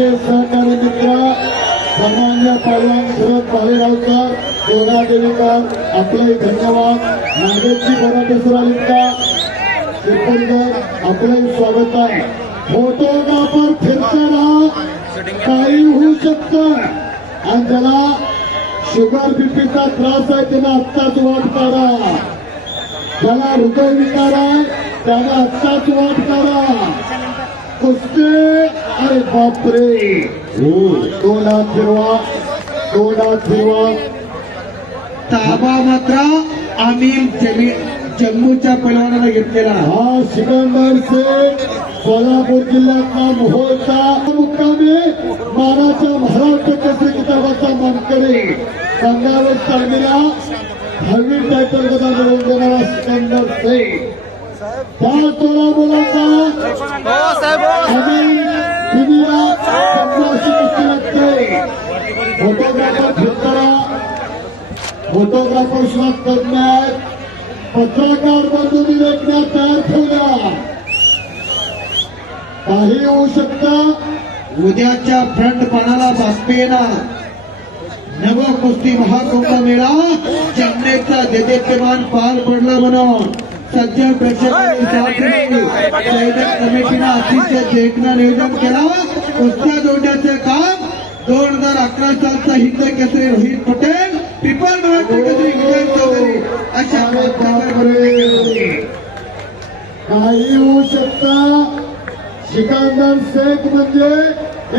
आमचे सहकारी मित्र सामान्य पैलवान शरद भालेरावकर गोगा देवेकर आपले धन्यवाद. नागेशजी बराटेश्वर आलीत का आपले स्वागत आहे. फोटोग्राफर फिरताना काही होऊ शकतं आणि ज्याला शुगर बीपीचा त्रास आहे त्याला आत्ताच वाट काढा. ज्याला हृदयविकार आहे त्याला आत्ताच वाट काढा. कुस्ती अरे बापरे तोंडात फिरवा तोंडात फिरवा. ताबा मात्र आम्ही जम्मूच्या पैलवानाला घेतलेला. हा सिकंदर शेख सोलापूर जिल्ह्यातला मोहोळचा मुक्कामी मानाच्या महाराष्ट्र केसरी किताबाचा मानकरी संघावर चाललेला 10वी टायटल गदा मिळवून देणारा सिकंदर शेख. त्या तोला बोलाचा फोटोग्राफर फिरताना फोटोग्राफर शॉट करण्यात पत्रकार बंधूंनी लेखण्यात तयार ठेवल्या. काही होऊ शकतं. उद्याच्या फ्रंट पानाला बातमी येणार. नव कुस्ती महाकुंभ मेळा चेन्नईचा देदीप्यमान पार पडला म्हणून सज्जन प्रेक्षकांनी सैनिक कमिटीनं अतिशय देखणं नियोजन केला. कुस्त्या जोडण्याचं काम 2011 सालचा हिंद केसरी रोहित पटेल ट्रिपल महाराष्ट्र केसरी विजय चौधरी अशा काही होऊ शकतं. सिकंदर शेख म्हणजे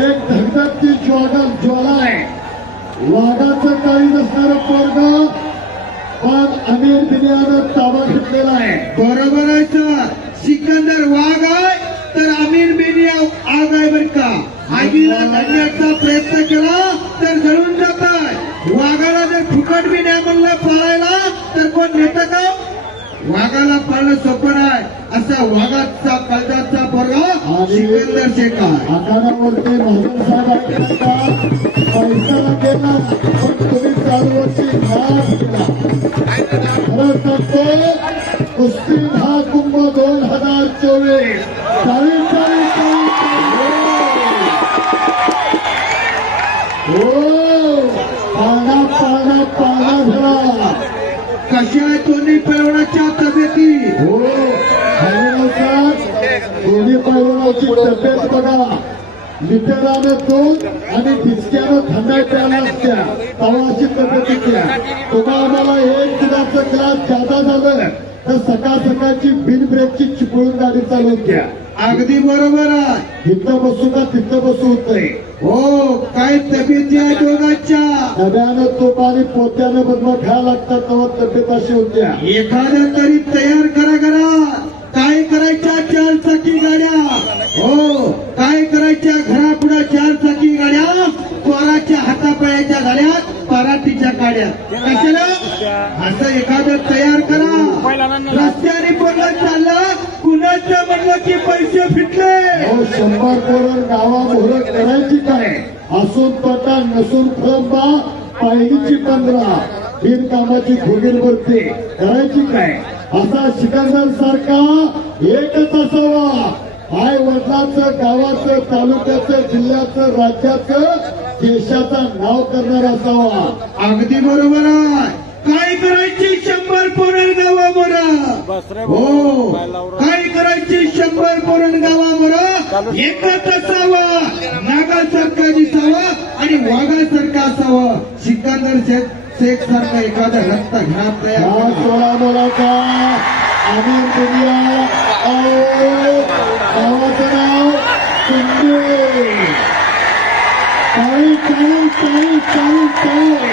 एक धगधगती ज्वाला आहे. वाघाचं काही नसणारं पोरग पण अमीर बिनियानं ताबा घेतलेला आहे. बरोबर आहे सर. सिकंदर वाघ आहे तर अमीर बिनिया आग आहे बर का. आगीला लढण्याचा प्रयत्न केला तर जळून जात आहे. वाघाला जर फुकट बी नाही म्हणलं पाळायला तर कोण नेतं का. वाघाला पाळणं सोपं आहे. असा वाघाचा कळजाचा पोरगा सिकंदर शेख आहे. आखाड्यावरती महाजन साहेब पैसा गेला पण तुम्ही चालू वर्षी केला. खरं सांगतो कुस्ती महाकुंभ 2024 पाळणा पाळणा पाळणा झाला. कशा आहे दोन्ही पैलवानाच्या तब्येती. हो दोन्ही पैलवानाची तब्येत बघा. लिटरानं दूध आणि ठिचक्यानं थंडाई प्यायला असत्या तेव्हा अशी तब्येतीच्या. तुम्हा आम्हाला एक दुधाचं ग्लास जादा झालं तर सकाळ सकाळची बिन ब्रेकची चिपळून गाडी चालवून घ्या. अगदी बरोबर आहे. तिथं बसू का तिथं बसू होतंय. हो काय तब्येती आहे दोघांच्या. डब्यानं तोप आणि पोत्यानं बदला खायला लागतात तेव्हा तब्येत अशी होत्या. एखाद्या तरी तयार करा करा. काय करायच्या 4 चाकी गाड्या. हो काय करायच्या घरापुढे 4 चाकी गाड्या. पोराच्या हातापायाच्या गाड्यात पराठीच्या गाड्या. कशाला असं एखादं तयार करा. रस्त्याने बोलत चाललं कुणाचं म्हणलं की पैसे फिटले. 100 पोरं गावामोहर करायची काय. असून तोटा नसून फळंबा पहिलीची 15 बिनकामाची खोगीर भरते करायची काय. असा सिकंदर सारखा एकच असावा. आई वडिलाचं गावाचं तालुक्याचं जिल्ह्याचं राज्याचं देशाचं नाव करणारा असावा. अगदी बरोबर आहे. काय करायची 100 पोरण गावावर. हो काय करायची 100 पोरण गावावर. एकच असावा. नागासारखा दिसावा आणि वाघासारखा असावा. सिकंदर शेख सारखा एखादा रक्त घरात तयार. सोळा बोलाचा अमीर बिनिया गावाचं नाव कुंडे. चाळी चाळी चाळी चाळी चाळी.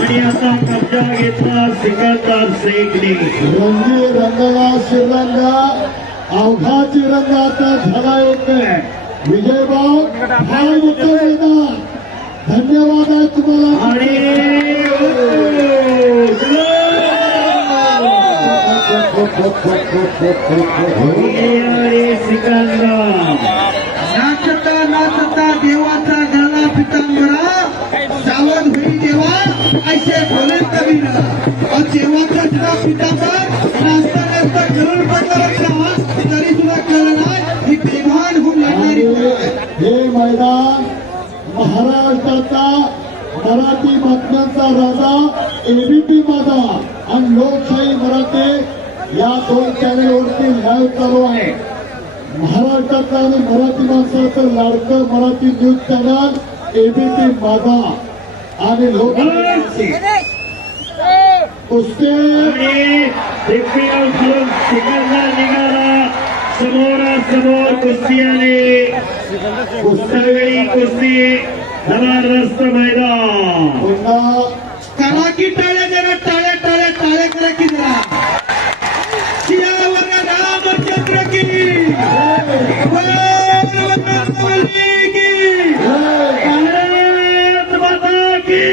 आणि आता कब्जा घेतला सिकंदर शेखने. रंगी रंगाला श्रीरंगा अवघाची रंग आता झाला एक विजयभाऊ फार मोठं मैदान. धन्यवाद आहे तुम्हाला. आणि सिकंदर नाचता नाचता देवाचा गळा पितांबरा सावध होई देवा ऐसे बोले कबीर. देवाचा सुद्धा पितांबर नाचता नाचता जरूर पडला तरी सुद्धा कळलं नाही ही बेभान होऊन लागणारी हे मैदान महाराष्ट्राचा मराठी बातम्यांचा राजा एबीपी माझा आणि लोकशाही मराठी या दोन चॅनेलवरती लाईव्ह चालू आहे. महाराष्ट्राचं आणि मराठी माणसाचं लाडकं मराठी न्यूज चॅनल एबीपी माझा आणि लोकशाही कुस्ती आणि दिग्विजय खालून सिकंदर निघाला. समोरासमोर कुस्ती आली. सगळी कुस्ती जबरदस्त मैदान. पुन्हा करा की टाळ्या जरा टाळ्या टाळ्या टाळ्या करा की जरा सियावर रामचंद्र की बजरंगबली की भारत माता की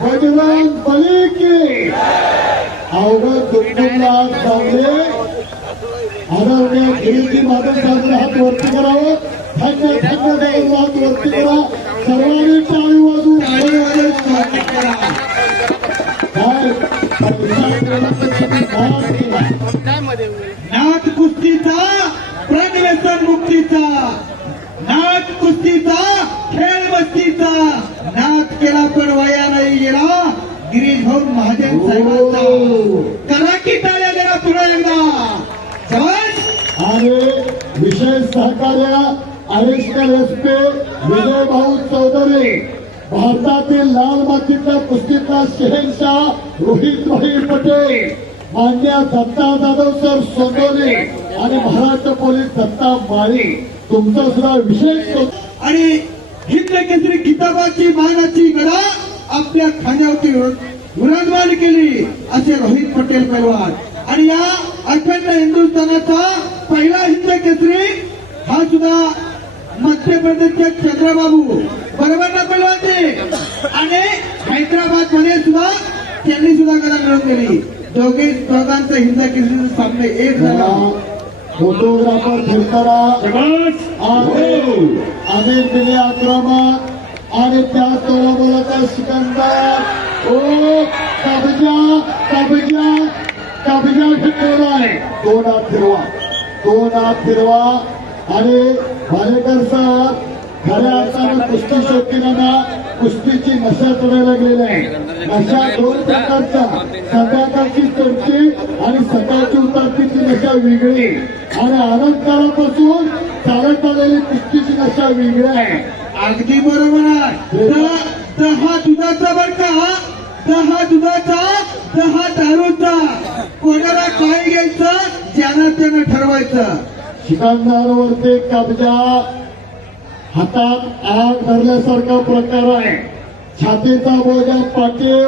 बजरंग बली की अवघड दुर्गमला चांगले आदरणीय गिरीजी माधव साहेब हात वरती करावं. धन्य धन्य देव हात वरती करा. सर्वांनी टाळी वाजवून टाळी वाजवून स्वागत करा. काय प्रतिसाद केला. नाथ कुस्तीचा प्रणव्यसन मुक्तीचा नाथ कुस्तीचा खेळ मस्तीचा नाथ केला पण वया नाही गेला गिरीश भाऊ महाजन साहेबांचा. करा की टाळ्या जरा पुन्हा एकदा शाबास. आणि विशेष सहकार्य आरिष्कर एसपी विजय भाऊ चौधरी, भारतातील लाल मातीच्या कुस्तीचा शहेनशाह रोहितभाई पटेल, मान्य दत्ता जाधव सर सोनोले आणि महाराष्ट्र पोलीस दत्ता माळी तुमचा सुद्धा विशेष आणि हिंद केसरी किताबाची मानाची गदा आपल्या खांद्यावरती विराजमान केली असे रोहित पटेल पैलवान. आणि या अखंड हिंदुस्थानाचा पहिला हिंद केसरी हा सुद्धा मध्य प्रदेशचे चंद्रबाबू बरोबर ना पैलवान. आणि हैदराबाद मध्ये सुद्धा त्यांनी सुद्धा गदा मिळवून दिली. दोघांचा हिंद केसरी सामने एक झाला. फोटोग्राफर फिरताना शाबास. आम्ही दिले आक्रमक आणि त्या तोलाबोलाचा सिकंदर ओ कब्जा कब्जा कब्जा घेतलेला आहे. दोन हात फिरवा आणि भालेकर साहेब खऱ्या अर्थानं कुस्ती शौकीनांना कुस्तीची नशा चढायला लागलेली आहे. नशा दोन प्रकारच्या, संध्याकाळची चढची आणि सकाळची उतरतीची नशा वेगळी आणि अलंकारापासून चालत आलेली कुस्तीची नशा वेगळी आहे. अगदी बरोबर आहे. दहा दुधाचा बर का, दहा दुधाचा दहा दारूचा. कोणाला काय घ्यायचं ज्यानं त्यानं ठरवायचं. शिकांदारवरती कब्जा, हातात आग धरल्यासारखा प्रकार आहे. छातीचा बोजा पाटील,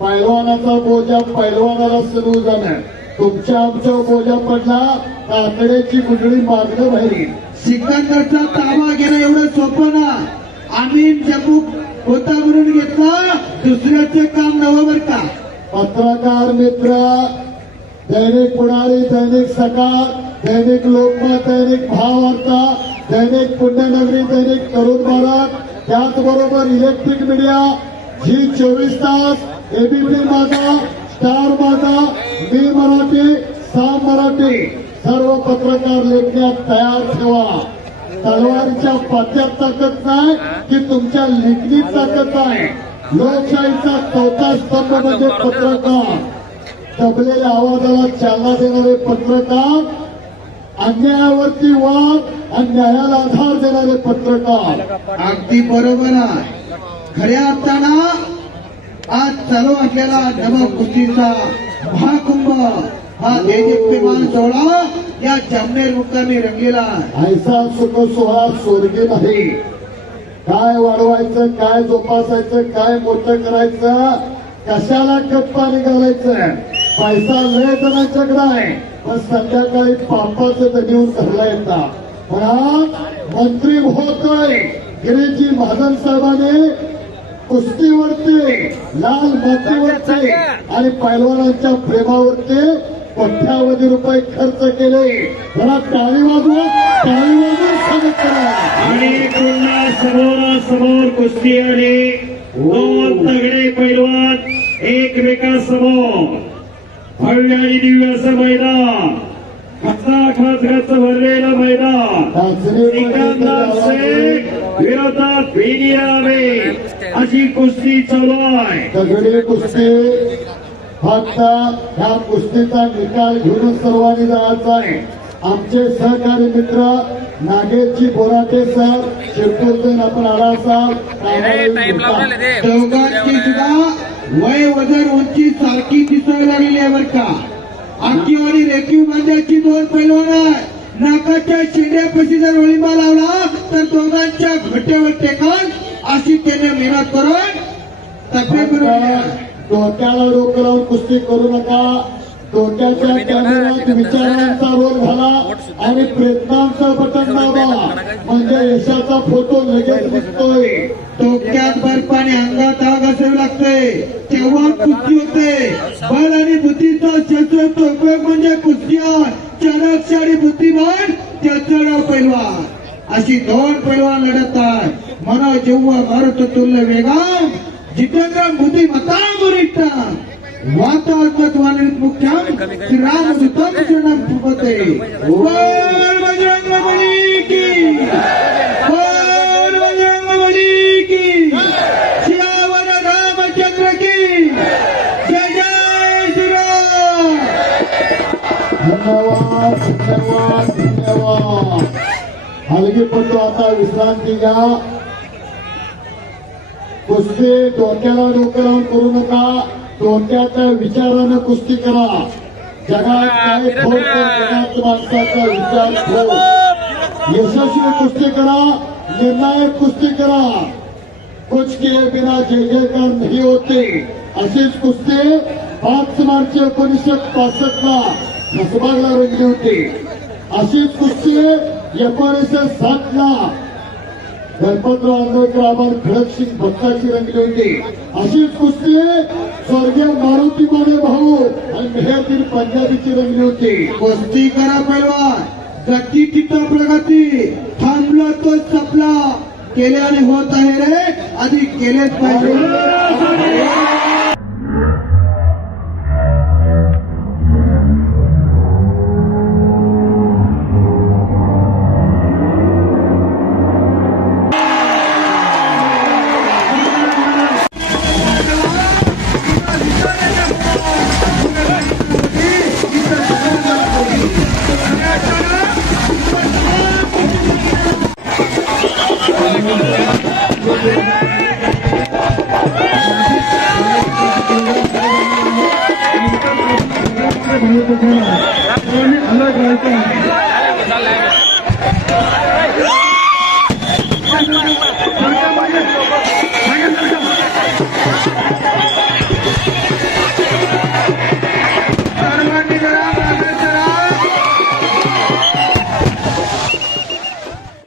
पैलवानाचा बोजा पैलवानाला सुरू जाणार. तुमच्या आमच्या बोजा पडला तर आकड्याची गुंडळी मागणं बाहेर. सिकंदरचा ताबा घेणं एवढं सोपं ना. आम्ही जम्मू होता म्हणून घेतला, दुसऱ्याचं काम नवं बर का. पत्रकार मित्र, दैनिक पुढारी, दैनिक सकाळ, दैनिक लोकमत, दैनिक भावार्ता, दैनिक पुण्यनगरी, दैनिक तरुण भारत, त्याचबरोबर इलेक्ट्रिक मीडिया, जी 24 तास, एबीपी माझा, स्टार माझा, मी मराठी, साम मराठी, सर्व पत्रकार लेखण्यात तयार ठेवा. तलवारीच्या पात्यात ताकद नाही की तुमच्या लेखणीत ताकद आहे. लोकशाहीचा चौथा स्तंभ म्हणजे पत्रकार. दबलेल्या आवाजाला चालना देणारे पत्रकार, अन्यायावरती वाद आणि न्यायाला आधार देणारे पत्रकार. अगदी बरोबर आहे. खऱ्या अर्थानं आज चालू असलेला नव कुस्तीचा महाकुंभ हा देशप्रेमान सोहळा या जामनेर मुक्कामी रंगलेला आहे. ऐसा सुख सोहळा स्वर्गी नाही. काय वाढवायचं, काय जोपासायचं, काय मोठं करायचं, कशाला कटपाणी घालायचं. पैसा लय जणांच्याकडे आहे पण संध्याकाळी पापाचं दडीवर धरला येतात. पण आज मंत्री होतोय गिरीजी महाजन साहेबांनी कुस्तीवरती, लाल मातीवरती आणि पैलवानांच्या प्रेमावरती कोट्यावधी रुपये खर्च केले. जरा टाळी वाजवा, टाळी वाजवून स्वागत करा. आणि पुन्हा समोरासमोर कुस्ती आली. दोन तगडे पैलवान एकमेकासमोर. भव्य आणि दिव्य असं मैदान. खचाखच गच भरलेलं मैदान सिकंदर शेख विरोधात बेनियामे अशी कुस्ती चालू आहे. दगडी कुस्ती फक्त ह्या कुस्तीचा निकाल घेऊनच सर्वांनी जायचा आहे. आमचे सहकारी मित्र नागेशजी बोराटे सर शिरपूरजण आपण आला असाल दोघांची सुद्धा वय वजन उंची सारखी दिसायला लागली आहे बरं का. आखीव आणि रेखीव बांधायची दोन पैलवान आहे. नाकाच्या शिंड्यापाशी जर ओळीबा लावला तर दोघांच्या घट्यावर टेकन अशी त्याने मेहनत करून तब्येत बनवली. डोक्याला डोकं लावून कुस्ती करू नका. डोक्याच्या कॅमेऱ्यात विचारांचा रोल घाला आणि प्रयत्नांचं बटन दाबा म्हणजे यशाचा फोटो लगेच दिसतोय. डोक्यात बर्फ आणि अंगात आग असावी लागते तेव्हा कुस्ती होते. बळ आणि बुद्धीचा शस्त्राचा उपयोग म्हणजे कुस्ती. चाणक्य आणि बुद्धिमान त्याचं नाव पैलवान. अशी दोन पैलवान लढत आहेत. म्हणून जेव्हा भारत तुल्य वेगाम जितेंद्र बुद्धिमत्ता गुरिष्ठा वातात्मक वाणित मुख्याम श्रीरामदूतम शरणम प्रपते. बोल बजरंग बली की, बोल बजरंग बली की, सियावर रामचंद्र की जय जय श्रीराम. धन्यवाद धन्यवाद धन्यवाद. हलगीपट्टू आता विश्रांती घ्या. कुस्ती डोक्याला डोकं लावून करू नका. डोक्याच्या विचारानं कुस्ती करा. जगात काय ठोक जगात माणसाचा विचार ठेव. यशस्वी कुस्ती करा. निर्णायक कुस्ती करा. कुछ किए बिना जय जयकार नाही होते. अशीच कुस्ती 5 मार्च 1965 ला कसबागला रंगली होती. अशीच कुस्ती 1960 ला गणपतराव आंबेडकर आभार खडकसिंग भक्ताची रंगली होती. अशीच कुस्ती स्वर्गीय मारुती माने भाऊ आणि मेहरदीन पंजाबीची रंगली होती. कुस्ती करा पैलवान. गती तिथं प्रगती. थांबलं तो सपला. केल्याने होत आहे रे. आधी केलेच पाहिजे. अलग